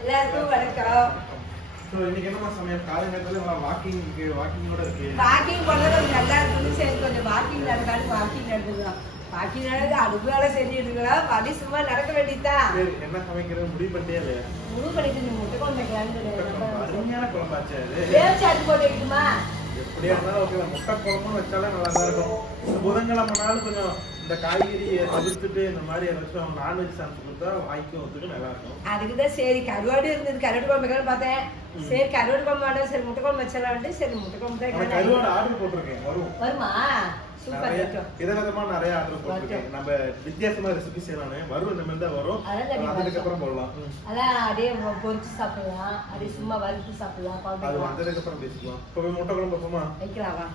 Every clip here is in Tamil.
எல்லாருக்கும் வணக்கம். சோ இன்னைக்கு என்ன சமயம் காலையில வாக்கிங் கூட இருக்கு. வாக்கிங் பண்ணது நல்லா இருக்கு. சரி கொஞ்சம் வாக்கிங் நடக்காது. வாக்கிங் நடந்துக்கலாம். வாக்கிங் நடந்து அடுப்பு வேலை செஞ்சுட்டு இருக்கலாம். படி சும்மா நடக்க வேண்டியதுதான். சரி என்ன சமைக்கிறது முடிவு பண்ணிட்டே இல்லையா? முடிவு பண்ணிட்டு முட்டை குழம்பு வைக்கலான்னு அருமையான குழம்பாச்சு அது. வேவச்சாட்டு போட்டு வைக்கணுமா? எப்படியா இருந்தாலும் ஓகே. முட்டை குழம்புன்னு வச்சாலே நல்லா தான் இருக்கும். புதன்கிழமை நாள் கொஞ்சம் இந்த காய்கறியை தவிர்த்துட்டு இந்த மாதிரி ஏதாச்சும் நான்வெஜ் சமைச்சு கொடுத்தா வாய்க்கும் ஒத்துக்கு நல்லா இருக்கும். அதுக்குதான் சரி கருவாடு இருந்தது. கருவாடு குழம்பு வைக்கலாம்னு பார்த்தேன். சரி கருவாடு குழம்பு வேண்டாம். சரி முட்டை குழம்பு வச்சிடலான்ட்டு சரி முட்டை குழம்பு தான் கருவாடு ஆர்டர் போட்டிருக்கேன். வருமா? சூப்பர். விதவிதமா நிறைய ஆர்டர் போட்டிருக்கேன். நம்ம வித்தியாசமா ரெசிபி செய்யலாம். வரும் இந்த மாதிரி தான் வரும். அதுக்கப்புறம் போடலாம். அதான் அப்படியே பொரிச்சு சாப்பிடலாம். அப்படியே சும்மா வறுத்து சாப்பிடலாம். அது வந்ததுக்கு அப்புறம் பேசிக்கலாம். இப்போ முட்டை குழம்பு வைப்போமா? வைக்கலாமா?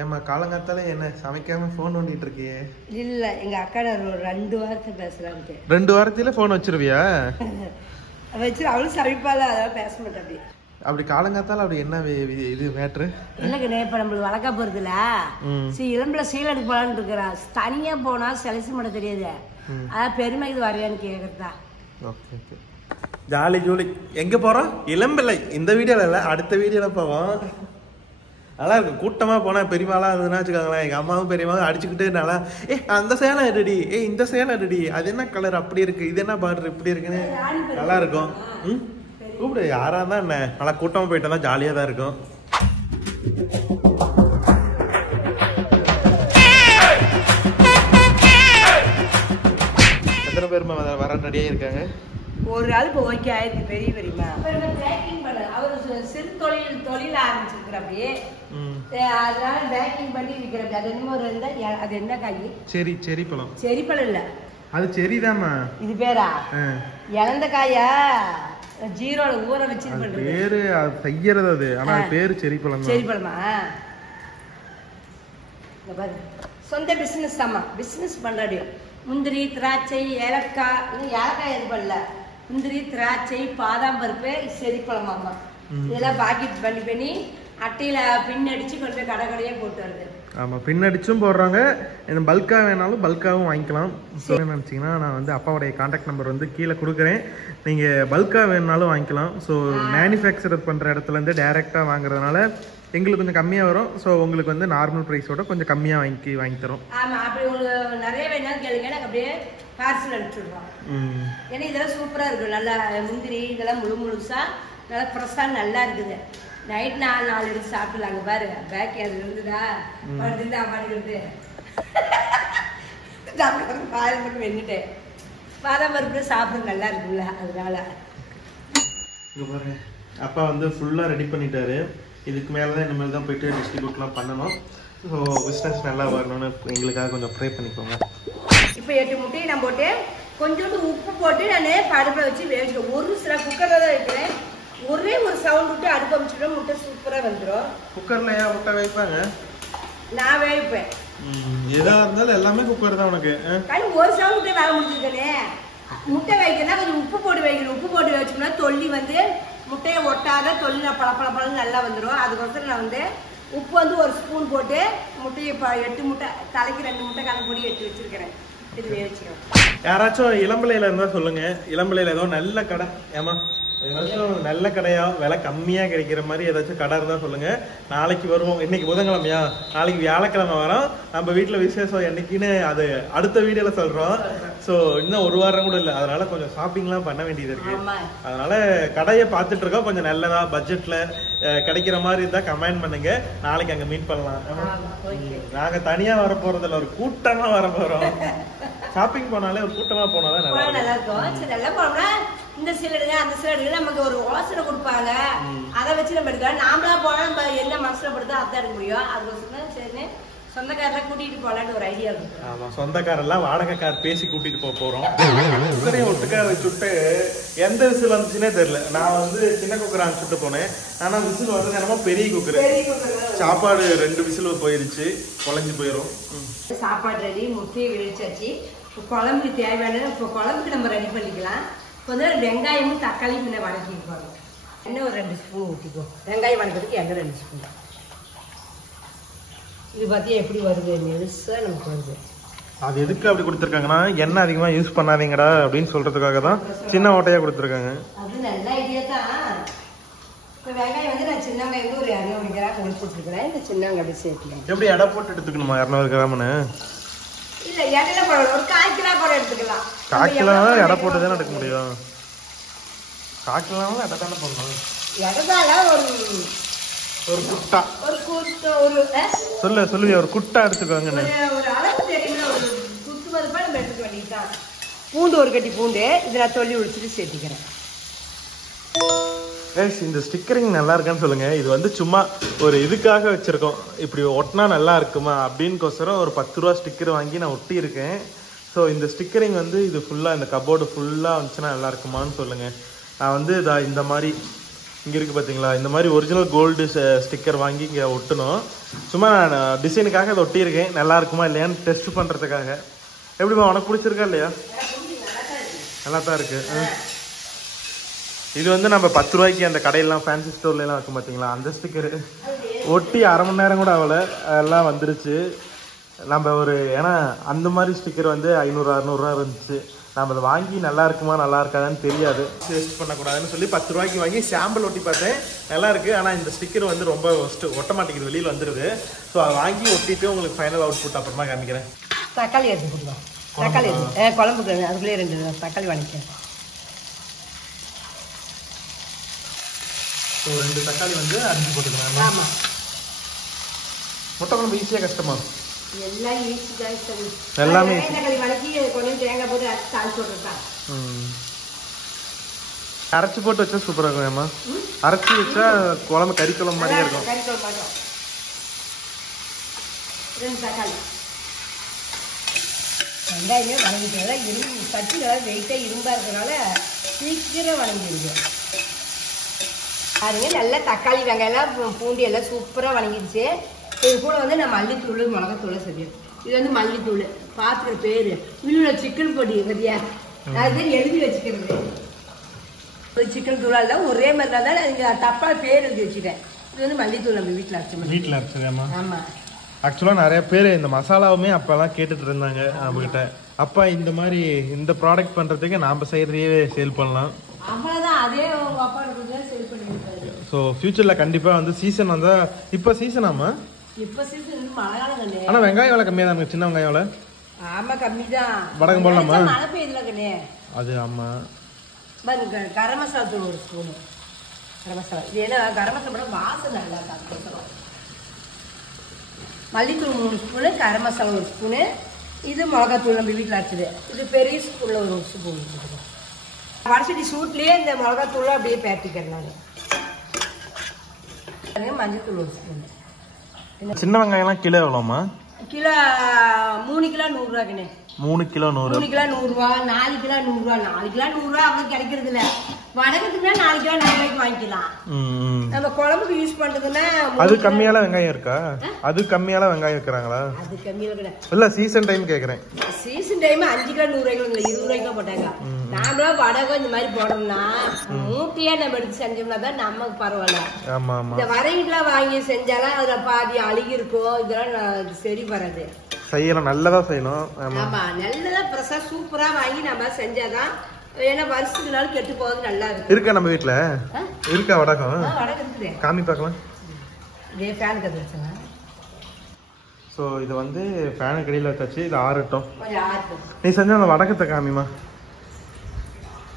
ஏமா காலங்காத்தால என்ன சமைக்காம போன் நோண்டிட்டு இருக்கியே? இல்ல எங்க அக்கா ஒரு 2 வாரத்தை பேசலான்ட்டு. 2 வாரத்துல போன் வச்சிருவியா? வச்சு அவளும் சமைப்பாள அதான் பேச மாட்டேன். அப்படி அப்படி காலங்காத்தால அப்படி என்ன இது மேட்ரு இல்லைங்க. இப்ப நம்மளுக்கு வழக்கா போறதுல இளம்புல சீல் எடுக்க போலான்னு இருக்கிறான். தனியா போனா செலக்ஷன் பண்ண தெரியாது. அதான் பெருமைக்கு வரையான்னு கேக்குறதா. Okay okay. Jolly Julie. எங்க போறோம்? இளம்பிள்ளை. இந்த வீடியோல இல்ல, அடுத்த வீடியோல போவோம். நல்லா இருக்கும். கூட்டமா போனா பெரியமாலாம் இருந்துன்னா வச்சுக்கோங்களேன். எங்க அம்மாவும் பெரியமாவும் அடிச்சுக்கிட்டு நல்லா அந்த சேலை எடுடி, இந்த சேலை எடுடி, அது என்ன கலர் அப்படி இருக்கு, இது என்ன பார்டர் இப்படி இருக்குன்னு நல்லா இருக்கும். கூப்பிடு யாரா தான் என்ன. நல்லா கூட்டமா போயிட்டா தான் ஜாலியா தான் இருக்கும். எத்தனை பேருமா வர ரெடியா இருக்காங்க? ஒரு ஆள் இப்போ ஓகே ஆயிருக்கு. பெரிய பெரியமா அவர் சிறு தொழில் ஆரம்பிச்சிருக்கிறப்படி அதனால பேக்கிங் பண்ணி விற்கிறப்ப அது என்னமோ இருந்தா அது என்ன காய்? சரி செரி பழம். செரி பழம் இல்ல, அது செரிதாம்மா. இது பேரா இழந்த காயா? ஜீரோல ஊற வச்சு பேரு செய்யறது அது. ஆனா பேரு செரி பழம். செரி பழமா? சொந்த பிசினஸ் தாமா. பிசினஸ் பண்றாடி. முந்திரி திராட்சை ஏலக்காய். ஏலக்காய் எது பண்ணல. முந்திரி திராட்சை பாதாம் பருப்பு செரிப்பழமாமா. இதெல்லாம் பாக்கெட் பண்ணி அட்டையில பின்னடிச்சு கொண்டு போய் கடையே போட்டு வருது. ஆமா பின்னடிச்சும் போடுறாங்க. பல்கா வேணாலும் பல்காவும் வாங்கிக்கலாம். நினைச்சீங்கன்னா நான் வந்து அப்பாவுடைய கான்டாக்ட் நம்பர் வந்து கீழே கொடுக்குறேன். நீங்க பல்கா வேணுனாலும் வாங்கிக்கலாம். ஸோ மேனுஃபேக்சர் பண்ற இடத்துல இருந்து டைரக்டா வாங்குறதுனால எங்களுக்கு கொஞ்சம் கம்மியா வரும். ஸோ உங்களுக்கு வந்து நார்மல் ப்ரைஸோட கொஞ்சம் கம்மியா வாங்கி தரோம். ஆமா அப்படி உங்களுக்கு நிறைய வேணாலும் கேளுங்க. நாங்கள் அப்படியே பார்சல் அனுப்பிச்சுடுறோம். ஏன்னா இதெல்லாம் சூப்பரா இருக்கு. நல்லா முந்திரி இதெல்லாம் முழுசா நல்லா ஃப்ரெஷ்ஷா நல்லா இருக்குது. நைட் 4 எடுத்து சாப்பிடலாங்க. பாரு பேக் அது இருந்துதா படுத்துட்டு அம்மாடிக்கிறது பால் மட்டும் வெண்ணிட்டேன். பாதாம் பருப்பு சாப்பிட நல்லா இருக்குல்ல, அதனால. பாருங்க அப்பா வந்து ஃபுல்லா ரெடி பண்ணிட்டாரு. இதுக்கு மேலதான் இனிமேல் தான் போயிட்டு டிஸ்ட்ரிபியூட்லாம் பண்ணணும். ஸோ பிஸ்னஸ் நல்லா வரணும்னு எங்களுக்காக கொஞ்சம் ப்ரே பண்ணிக்கோங்க. இப்போ 8 முட்டையை நான் போட்டு கொஞ்சோண்டு உப்பு போட்டு நான் படுப்பை வச்சு வேவிச்சிட்டேன். ஒரு சில குக்கரில் தான் வைக்கிறேன். ஒரே ஒரு சவுண்ட் விட்டு அடுப்பு அமைச்சிட்டோம். முட்டை சூப்பராக வந்துடும். குக்கர்ல ஏன் முட்டை வைப்பாங்க? நான் வேவிப்பேன். எதா இருந்தாலும் எல்லாமே குக்கர் தான் உனக்கு. ஒரு சவுண்ட் விட்டு வேலை முடிஞ்சிருக்கனே. முட்டை வைக்கணும் கொஞ்சம் உப்பு போட்டு வைக்கணும். உப்பு போட்டு வச்சோம்னா தொல்லி வந்து முட்டையை ஒட்டாத தொல்லி பழப்பழம் நல்லா வந்துடும். அதுக்கொசரம் நான் வந்து உப்பு வந்து 1 ஸ்பூன் போட்டு முட்டையை 8 முட்டை தலைக்கு 2 முட்டை கணக்கு போடி எடுத்து வச்சிருக்கிறேன். இது வேவிச்சுக்கிறேன். யாராச்சும் இளம்பிள்ளையில இருந்தா சொல்லுங்க. இளம்பிள்ளையில ஏதோ நல்ல கடை ஏமா ஏதாச்சும் நல்ல கடையா விலை கம்மியா கிடைக்கிற மாதிரி ஏதாச்சும் கடை இருந்தா சொல்லுங்க. நாளைக்கு வருவோம். இன்னைக்கு புதன்கிழமையா, நாளைக்கு வியாழக்கிழமை வரோம். நம்ம வீட்டுல விசேஷம் என்னைக்குன்னு அது அடுத்த வீடியோல சொல்றோம். ஸோ இன்னும் 1 வாரம் கூட இல்லை. அதனால கொஞ்சம் ஷாப்பிங்லாம் பண்ண வேண்டியது இருக்கு. அதனால கடையை பார்த்துட்டு இருக்கோம். கொஞ்சம் நல்லதா பட்ஜெட்ல கிடைக்கிற மாதிரி இருந்தா கமெண்ட் பண்ணுங்க. நாளைக்கு அங்க மீட் பண்ணலாம். நாங்க தனியா வர போறதில்ல, ஒரு கூட்டமா வர போறோம். ஷாப்பிங் போனாலே ஒரு கூட்டமா போனாதான் நல்லா இருக்கும். சரி நல்லா போனோம்னா இந்த சிலடுங்க அந்த சிலடுங்க நமக்கு ஒரு யோசனை கொடுப்பாங்க. அதை வச்சு நம்ம எடுக்கலாம். நாமளா போனா நம்ம என்ன மனசுல படுதோ அதான் எடுக்க முடியும். அது சரி சொந்தக்காரெல்லாம் கூட்டிட்டு போலான்னு ஒரு ஐடியா இருக்கு. ஆமா சொந்தக்காரெல்லாம் வாடகை கார் பேசி கூட்டிட்டு போறோம். குக்கரையும் ஒட்டுக்கா வச்சுட்டு எந்த விசில் வந்துச்சுன்னே தெரியல. நான் வந்து சின்ன குக்கர் அனுப்பிச்சுட்டு போனேன். ஆனா விசில் வந்து என்னமோ பெரிய குக்கர். சாப்பாடு 2 விசில் போயிருச்சு. குழஞ்சு போயிடும். சாப்பாடு ரெடி. முட்டையை விழிச்சாச்சு. குழம்புக்கு தேவையானது இப்போ குழம்புக்கு நம்ம ரெடி பண்ணிக்கலாம். கொஞ்சம் வெங்காயமும் தக்காளியும் முன்ன வதக்கிப்பாங்க. எண்ணெய் ஒரு 2 ஸ்பூன் ஊற்றிக்கோ. வெங்காயம் வதக்கிறதுக்கு எண்ணெய் 2 ஸ்பூன். இது பார்த்தியா எப்படி வருது? மெலுசாக நமக்கு வருது. அது எதுக்கு அப்படி கொடுத்துருக்காங்கன்னா எண்ணெய் அதிகமா யூஸ் பண்ணாதீங்கடா அப்படின்னு சொல்றதுக்காக தான் சின்ன ஓட்டையா கொடுத்துருக்காங்க. அது நல்ல ஐடியா தான். இப்போ வெங்காயம் வந்து நான் சின்ன வெங்காயம் வந்து ஒரு 200 கிராம் ஒழிச்சு வச்சிருக்கிறேன். இந்த சின்ன வெங்காயம் அப்படி சேர்த்துக்கலாம். எப்படி எடை போட்டு எடுத்துக்கணுமா 200 கிராம்னு? இல்ல எடையில போடணும். ஒரு 1/4 கிலோ கூட எடுத்துக்கலாம். 1/4 கிலோ எடை போட்டு தானே எடுக்க முடியும். 1/4 கிலோனாலும் எடை தானே போடணும். எடைதால ஒரு குட்டா சொல்லுங்க ஒரு குட்டா எடுத்துக்கோங்க. ஒரு அளவு தெரியுமா? ஒரு குத்து மதிப்பா நம்ம எடுத்துக்க வேண்டியதுதான். பூண்டு ஒரு கட்டி பூண்டு இதை நான் தொல்லி உடிச்சிட்டு சேர்த்துக்கிறேன். இந்த ஸ்டிக்கரிங் நல்லா இருக்கான்னு சொல்லுங்க. இது வந்து சும்மா ஒரு இதுக்காக வச்சிருக்கோம். இப்படி ஒட்டினா நல்லா இருக்குமா அப்படின்னுக்கோசரம் ஒரு 10 ரூபா ஸ்டிக்கர் வாங்கி நான் ஒட்டி இருக்கேன். ஸோ இந்த ஸ்டிக்கரிங் வந்து இது ஃபுல்லாக இந்த கபோர்டு ஃபுல்லாக வந்துச்சுன்னா நல்லா இருக்குமான்னு சொல்லுங்க. நான் வந்து இந்த மாதிரி இங்கே இருக்குது பார்த்தீங்களா, இந்த மாதிரி ஒரிஜினல் கோல்டு ஸ்டிக்கர் வாங்கி இங்கே ஒட்டணும். சும்மா நான் டிசைனுக்காக அதை ஒட்டியிருக்கேன். நல்லா இருக்குமா இல்லையான்னு டெஸ்ட் பண்ணுறதுக்காக. எப்படிமா உனக்கு பிடிச்சிருக்கா இல்லையா? நல்லா தான் இருக்கு. இது வந்து நம்ம 10 ரூபாய்க்கு அந்த கடையெல்லாம் ஃபேன்சி ஸ்டோர்லாம் வைக்கும் பார்த்தீங்களா, அந்த ஸ்டிக்கரு ஒட்டி 1/2 மணி நேரம் கூட ஆகலை, எல்லாம் வந்துருச்சு. நம்ம ஏன்னா அந்த மாதிரி ஸ்டிக்கர் வந்து 500-600 ரூபா இருந்துச்சு. நம்ம அதை வாங்கி நல்லா இருக்குமா நல்லா இருக்காதான்னு தெரியாது, வேஸ்ட் பண்ணக்கூடாதுன்னு சொல்லி 10 ரூபாய்க்கு வாங்கி சாம்பிள் ஒட்டி பார்த்தேன். நல்லா இருக்குது. ஆனால் இந்த ஸ்டிக்கர் வந்து ரொம்ப ஒட்ட மாட்டேங்குது, வெளியில் வந்துடுது. ஸோ அதை வாங்கி ஒட்டிட்டு உங்களுக்கு ஃபைனல் அவுட்புட் அப்புறமா காமிக்கிறேன். தக்காளி எடுத்து கொடுக்கலாம். தக்காளி குழம்புக்கு அதுக்குள்ளே 2 தக்காளி வாங்கிக்கிறேன். ஸோ 2 தக்காளி வந்து அரிஞ்சு போட்டுக்கலாம். ஆமாம். முட்டை குழம்பு ஈஸியாக கஷ்டமா? எல்லாம் ஈஸி தான். எல்லாமே தக்காளி வதக்கி கொஞ்சம் தேங்காய் போட்டு அரைச்சி தாளிச்சு விட்டுருக்கான். அரைச்சி போட்டு வச்சா சூப்பராக இருக்கும். ஏமா அரைச்சி வச்சா குழம்பு கறி குழம்பு மாதிரியே இருக்கும். கறி குழம்பு மாதிரி. 2 தக்காளி வெங்காயமே வணங்கிட்டு இரும்பு கட்டி வெயிட்டாக இரும்பா இருக்கிறதுனால சீக்கிரம் வணங்கிடுது. பாருங்க நல்லா தக்காளி வெங்காயம்லாம் பூண்டி எல்லாம் சூப்பராக வணங்கிடுச்சு. இது கூட வந்து நான் மல்லித்தூள் மிளகாத்தூள் செய்வேன். இது வந்து மல்லித்தூள் பார்த்துக்கிற பேர் இவ்வளோ சிக்கன் பொடி சரியா, அது எழுதி வச்சுக்கிறது. ஒரு சிக்கன் தூளாக இல்லை ஒரே மாதிரி தான் நீங்கள் தப்பாக பேர் எழுதி வச்சுட்டேன். இது வந்து மல்லித்தூள் நம்ம வீட்டில் அரைச்சோம். ஆமாம். ஆக்சுவலாக நிறைய பேர் இந்த மசாலாவுமே அப்போல்லாம் கேட்டுட்டு இருந்தாங்க நம்மகிட்ட. அப்போ இந்த மாதிரி இந்த ப்ராடக்ட் பண்ணுறதுக்கு நாம் செய்கிறதையே சேல் பண்ணலாம். அவ்வளோதான். அதே உங்கள் அப்பா சேல் பண்ணியிருக்காரு. ஸோ ஃபியூச்சரில் கண்டிப்பாக வந்து சீசன் வந்தால், இப்போ சீசனாமா? இப்போ சீசன் மழை காலம் கண்ணே. ஆனால் வெங்காயம் விலை கம்மியாக தான், சின்ன வெங்காயம் விலை. ஆமாம் கம்மி தான். வடகம் போடலாமா? மழை பெய்யுதுல கண்ணே. அது ஆமாம். பாருங்க கரம் மசாலா தூள் 1 ஸ்பூனு. கரம் மசாலா இது ஏன்னா கரம் மசாலா போட வாசனை நல்லா இருக்கும். மல்லித்தூள் 3 ஸ்பூனு, கரம் மசாலா 1 ஸ்பூனு, இது மிளகாத்தூள் நம்ம வீட்டில் அரைச்சது. இது பெரிய ஸ்பூனில் 1 ஸ்பூன். வடசட்டி சூட்லேயே இந்த மிளகாத்தூள் அப்படியே பேர்த்திக்கிறேன். நான் மஞ்சத்தூள் 1 ஸ்பூன். சின்ன வெங்காயம்லாம் கிலோ எவ்வளோமா? கிலோ 3 கிலோ 100 ரூபாய்க்குண்ணே. 3 கிலோ 100. 3 கிலோ 100 ரூபா, 4 கிலோ 100 ரூபா. 4 கிலோ 100 ரூபா அவ்வளோ கிடைக்கிறது இல்லை. வடகத்துக்குன்னா 4 கிலோ 4 ரூபாய்க்கு வாங்கிக்கலாம். நம்ம குழம்புக்கு யூஸ் பண்றதுன்னா அது கம்மியால வெங்காயம் இருக்கா? அது கம்மியால வெங்காயம் இருக்கிறாங்களா? அது கம்மியால கிடையாது. இல்ல சீசன் டைம் கேக்குறேன். சீசன் டைம் 5 கிலோ 100 ரூபாய்க்கு இல்ல 20 ரூபாய்க்கு போட்டாங்க. நாமளா வடகம் இந்த மாதிரி போடணும்னா மூட்டையா நம்ம எடுத்து செஞ்சோம்னா தான் நமக்கு பரவாயில்ல. ஆமா ஆமா. இந்த வரையில வாங்கி செஞ்சாலும் அதுல பாதி அழுகி இருக்கும். இதெல்லாம் சரி வராது. செய்யணும், நல்லதா செய்யணும். ஆமா நல்லதா ஃப்ரெஷ்ஷா சூப்பரா வாங்கி நம்ம செஞ்சாதான், ஏன்னா வருஷத்துக்கு நாள் கெட்டு போகிறது நல்லா இருக்கு. இருக்கா நம்ம வீட்டுல? இருக்கா வடகம்? வடகம் இருக்குது. காமி பார்க்கலாம். இதே ஃபேன் கத்துச்சுங்க. ஸோ இது வந்து ஃபேனு கடியில் வச்சாச்சு. இது ஆறட்டும். கொஞ்சம் ஆறட்டும். நீ செஞ்ச அந்த வடகத்தை காமிமா.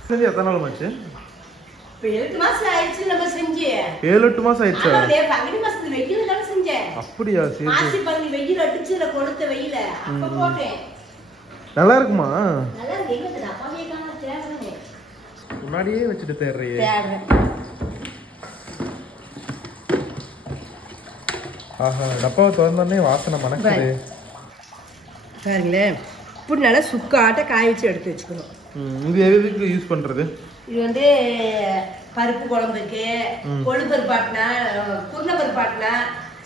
சரி எத்தனை நாள் ஆச்சு? 7 மாசம் ஆயிடுச்சு நம்ம செஞ்சு. 7-8 மாசம் ஆயிடுச்சு. பங்குனி மாசத்துல வெயில தானே செஞ்சேன். அப்படியா? சரி. ஆசி பங்குனி வெயில் அடிச்சு நான் கொடுத்த வெயில அப்ப போட்டேன். நல்லா இருக்குமா? நல்லா இருக்கு. எங்க அப்பாவே காண தேடுறேன். முன்னாடியே வச்சுட்டு தேடுறியே. தேடுறேன். ஆஹா, டப்பாவை திறந்தோடனே வாசனை மணக்குது. பாருங்களே, இப்படி நல்லா சுக்காட்ட காய வச்சு எடுத்து வச்சுக்கணும். இது எதுக்கு யூஸ் பண்றது? இது வந்து பருப்பு குழம்புக்கு, கொழு பருப்பாட்டினா, குருணை பருப்பாட்டினா,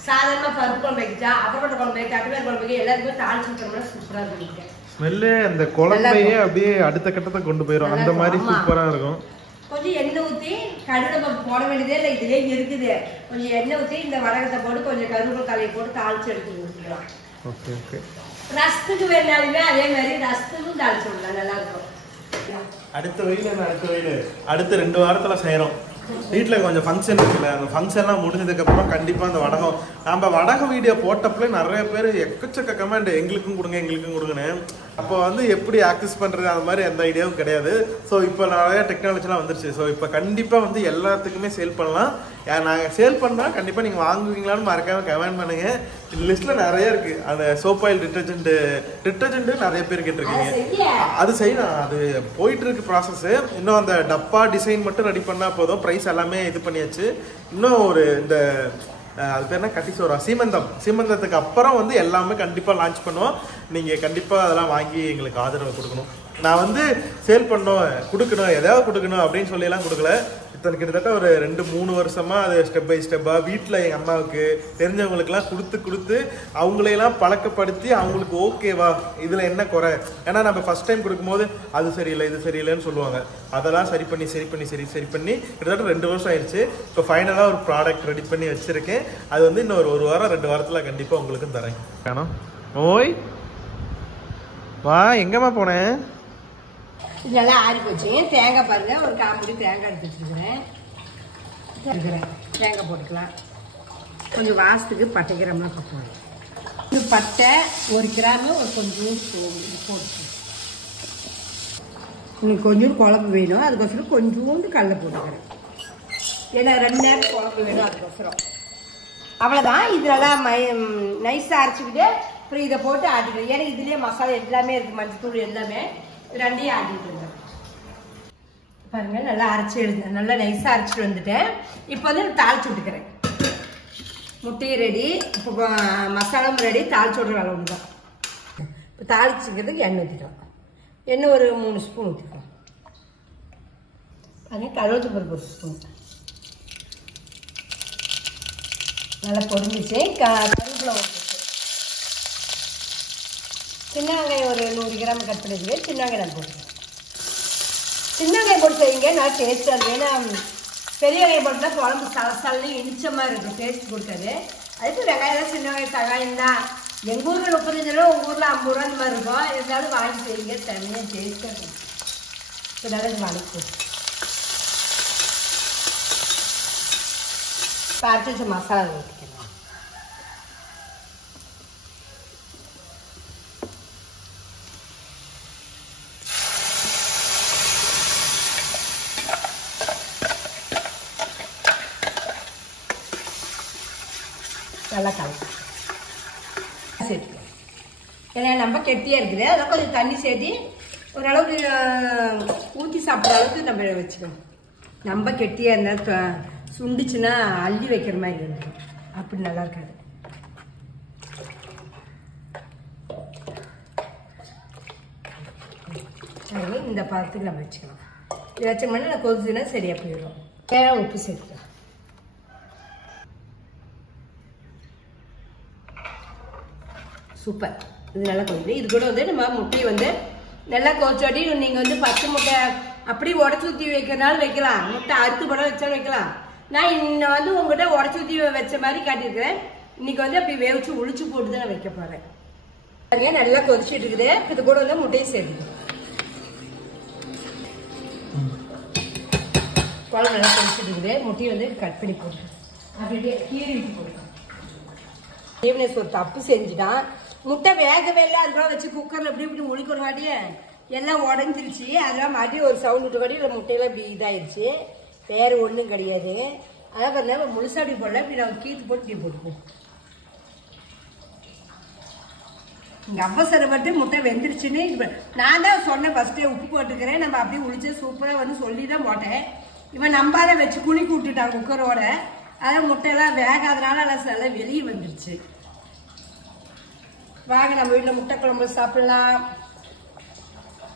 சாதாரண பருப்பு குழம்பு வைக்கிச்சா, அப்பப்பட்ட குழம்பு, கட்டுவேர் குழம்புக்கு எல்லாருக்குமே தாளிச்சு விட்டோம்னா சூப்பரா இருக்கும். ஸ்மெல்லு அந்த குழம்பையே அப்படியே அடுத்த கட்டத்தை கொண்டு போயிடும். அந்த மாதிரி சூப்பரா இருக்கும். கொஞ்சம் எண்ணெய் ஊற்றி கடுகு போட வேண்டியதே இல்லை, இதுலேயே இருக்குது. கொஞ்சம் எண்ணெய் ஊற்றி இந்த வடகத்தை போட்டு கொஞ்சம் கருவேப்பிலை தலையை போட்டு தாளிச்சு எடுத்து ஊற்றிக்கலாம். Okay okay. ரசத்துக்கு வேணாலுமே அதே மாதிரி ரசத்துக்கும் தாளிச்சு விடலாம், நல்லா இருக்கும். அடுத்த வெயில் அடுத்த 2 வாரத்துல செய்யறோம். வீட்டில் கொஞ்சம் ஃபங்க்ஷன் இருக்குல்ல, அந்த ஃபங்க்ஷன்லாம் முடிஞ்சதுக்கப்புறம் கண்டிப்பாக அந்த வடகம் நம்ம வடகம் வீடியோ போட்டப்பல நிறைய பேர் எக்கச்சக்க கமெண்ட் எங்களுக்கும் கொடுங்கன்னு. அப்போ வந்து எப்படி ஆக்சஸ் பண்ணுறது அந்த மாதிரி எந்த ஐடியாவும் கிடையாது. ஸோ இப்போ நிறைய டெக்னாலஜிலாம் வந்துருச்சு. ஸோ இப்போ கண்டிப்பாக வந்து எல்லாத்துக்குமே சேல் பண்ணலாம். நாங்கள் சேல் பண்ணால் கண்டிப்பாக நீங்கள் வாங்குவீங்களான்னு மறக்காம கமெண்ட் பண்ணுங்கள். லிஸ்ட்டில் நிறைய இருக்குது. அந்த சோப் ஆயில் டிட்டர்ஜென்ட்டு நிறைய பேர் கேட்டிருக்கீங்க. அது செய்யலாம், அது போயிட்டு இருக்கு ப்ராசஸ்ஸு. இன்னும் அந்த டப்பா டிசைன் மட்டும் ரெடி பண்ணால் போதும். ப்ரைஸ் எல்லாமே இது பண்ணியாச்சு. இன்னும் ஒரு இந்த அது பேர் என்ன கட்டிசோரா சீமந்தத்துக்கு அப்புறம் வந்து எல்லாமே கண்டிப்பாக லான்ச் பண்ணுவோம். நீங்கள் கண்டிப்பாக அதெல்லாம் வாங்கி எங்களுக்கு ஆதரவு கொடுக்கணும். நான் வந்து சேல் கொடுக்கணும் எதாவது கொடுக்கணும் அப்படின்னு சொல்லியெல்லாம் கொடுக்கல. கிட்டத்தட்ட ஒரு 2-3 வருஷமா அது ஸ்டெப் பை ஸ்டெப்பாக வீட்டில் எங்கள் அம்மாவுக்கு தெரிஞ்சவங்களுக்குலாம் கொடுத்து அவங்களையெல்லாம் பழக்கப்படுத்தி அவங்களுக்கு ஓகேவா இதில் என்ன குறை, ஏன்னா நம்ம ஃபர்ஸ்ட் டைம் கொடுக்கும்போது அது சரியில்லை இது சரியில்லைன்னு சொல்லுவாங்க. அதெல்லாம் சரி பண்ணி கிட்டத்தட்ட 2 வருஷம் ஆயிடுச்சு. இப்போ ஃபைனலாக ஒரு ப்ராடக்ட் ரெடி பண்ணி வச்சுருக்கேன். அது வந்து இன்னும் ஒரு 1 வாரம் 2 வாரத்தில் கண்டிப்பாக உங்களுக்கும் தரேன். வேணும் ஓய் வா, எங்கம்மா போனேன்? இதெல்லாம் ஆறி போச்சு. தேங்காய் பாருங்க, ஒரு 1/4 மூடி தேங்காய் எடுத்து வச்சுருக்கிறேன். தேங்காய் போட்டுக்கலாம். கொஞ்சம் வாசத்துக்கு பட்டை கிராம்லாம் போட்டுக்கலாம். இது பட்டை 1 கிராமு, ஒரு கொஞ்சம் போட்டு இன்னைக்கு கொஞ்சம் குழம்பு வேணும், அதுக்கோசரம் கொஞ்சோண்டு கடலை போட்டுக்கிறேன். ஏன்னா 2 நேரம் குழம்பு வேணும், அதுக்கோசரம். அவ்வளோதான். இது நல்லா நைஸாக அரைச்சிக்கிட்டு அப்புறம் இதை போட்டு ஆட்டிக்கிறேன். ஏன்னா இதுலேயே மசாலா எல்லாமே இருக்குது, மஞ்சத்தூள் எல்லாமே. 2ஐயும் ஆட்டிட்டு இருந்தேன் பாருங்க. நல்லா அரைச்சி எடுத்தேன், நல்லா நைஸாக அரைச்சிட்டு வந்துட்டேன். இப்போ வந்து தாளிச்சு விட்டுக்கிறேன். முட்டையும் ரெடி, இப்போ மசாலாவும் ரெடி, தாளிச்சு விட்ற அளவு தான். இப்போ தாளிச்சுக்கிறதுக்கு எண்ணெய் ஊற்றிட்டோம். எண்ணெய் ஒரு 3 ஸ்பூன் ஊற்றிக்கலாம். பாருங்க, கருவேப்பிலை பருப்பு 1 ஸ்பூன் நல்லா பொரிஞ்சிச்சு. கருவேப்பிலை சின்ன வெங்காயம் ஒரு 100 கிராம் கட் பண்ணிடுது. சின்ன வெங்காயம் போட்டுருக்கேன். சின்ன வெங்காயம் போட்டு செய்யுங்க, நல்லா டேஸ்ட்டாக இருக்கும். ஏன்னா பெரிய வெங்காயம் போட்டுனா குழம்பு சலசலன்னு இனிச்சமாக இருக்கும், டேஸ்ட் கொடுக்காது. அதுக்கு வெங்காயம் சின்ன வெங்காயம் தான். எங்கள் ஊரில் 35 ரூபா, உங்கள் ஊரில் 50 ரூபா இந்த மாதிரி இருக்கும். இருந்தாலும் வாங்கி செய்யுங்க, தனியாக டேஸ்ட்டாக இருக்கும். இப்போ நல்லா வதக்கி பார்த்து வச்ச மசாலா ஊற்றிக்கலாம். நல்லா கலக்கலாம். சேர்த்துக்கலாம். ஏன்னா நம்ம கெட்டியாக இருக்குது, அதெல்லாம் கொஞ்சம் தண்ணி சேர்த்து ஓரளவுக்கு ஊற்றி சாப்பிட்ற அளவுக்கு நம்ம வச்சுக்கணும். நம்ம கெட்டியாக இருந்தால் சுண்டிச்சுன்னா அள்ளி வைக்கிற மாதிரி இருக்கும், அப்படி நல்லா இருக்காது. இந்த பதத்துக்கு நம்ம வச்சுக்கலாம். இது வச்சோம்னா நான் கொதிச்சுன்னா சரியாக போயிடும். வேற உப்பு சேர்த்துக்கலாம். சூப்பர். இது நல்லா கொதிக்குது. இது கூட வந்து நம்ம முட்டையை வந்து நல்லா கொதிச்சாட்டி நீங்கள் வந்து பச்சை முட்டை அப்படியே உடச்சி ஊற்றி வைக்கிறனாலும் வைக்கலாம், முட்டை அறுத்து படம் வச்சாலும் வைக்கலாம். நான் இன்னும் வந்து உங்கள்கிட்ட உடச்சி ஊற்றி வச்ச மாதிரி காட்டியிருக்கிறேன். இன்னைக்கு வந்து அப்படி வேவிச்சு ஒழிச்சு போட்டு தான் நான் வைக்க போகிறேன். நல்லா கொதிச்சுட்டு இருக்குது. இது கூட வந்து முட்டையை சேர்த்துக்கணும். குழம்பு நல்லா கொதிச்சுட்டு இருக்குது. முட்டையை வந்து கட் பண்ணி போட்டு அப்படியே கீறி விட்டு போட்டுக்கலாம். ஈவனேஸ் ஒரு தப்பு செஞ்சுட்டான். முட்டை வேகவே இல்லை, அதுக்கெல்லாம் வச்சு குக்கரில் இப்படி இப்படி ஒழிக்கிறங்காட்டியே எல்லாம் உடஞ்சிருச்சு. அதெல்லாம் மறுபடியும் ஒரு சவுண்ட் விட்டுக்காட்டி இல்லை, முட்டையெல்லாம் இப்படி இதாகிடுச்சு. வேறு ஒன்றும் கிடையாது. அதான் பார்த்தா முழுசாடி போடல, இப்படி நான் கீத்து போட்டு இப்படி போட்டுப்போம். இங்கே அவசரப்பட்டு முட்டை வெந்துருச்சுன்னு நான் தான் சொன்னேன். ஃபஸ்ட்டே உப்பு போட்டுக்கிறேன், நம்ம அப்படியே உளிச்சு சூப்பராக வந்து சொல்லி தான் போட்டேன். இவன் நம்பாத வச்சு குளிக்கு விட்டுட்டான் குக்கரோட. அதான் முட்டையெல்லாம் வேகாதனால எல்லாம் வெளியே வந்துருச்சு. வாங்க நம்ம வீட்டில் முட்டை குழம்பு சாப்பிடலாம்.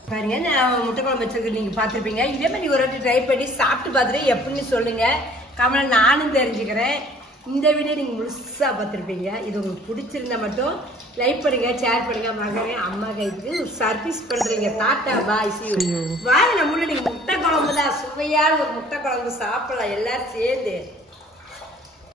பாருங்க, நான் முட்டை குழம்பு வச்சிருக்கேன், நீங்கள் பார்த்துருப்பீங்க. இதே மாதிரி ஒரு வாட்டி ட்ரை பண்ணி சாப்பிட்டு பார்த்துட்டு எப்படின்னு சொல்லுங்க. கமலை நானும் தெரிஞ்சுக்கிறேன். இந்த வீடியோ நீங்கள் முழுசாக பார்த்துருப்பீங்க. இது உங்களுக்கு பிடிச்சிருந்தா மட்டும் லைக் பண்ணுங்க, ஷேர் பண்ணுங்க. மகனே அம்மா கைக்கு சர்வீஸ் பண்ணுறீங்க. Tata bye C you. வாங்க நம்ம நீங்கள் முட்டை குழம்பு தான் சுவையான ஒரு முட்டை குழம்பு சாப்பிடலாம் எல்லாரும் சேர்ந்து.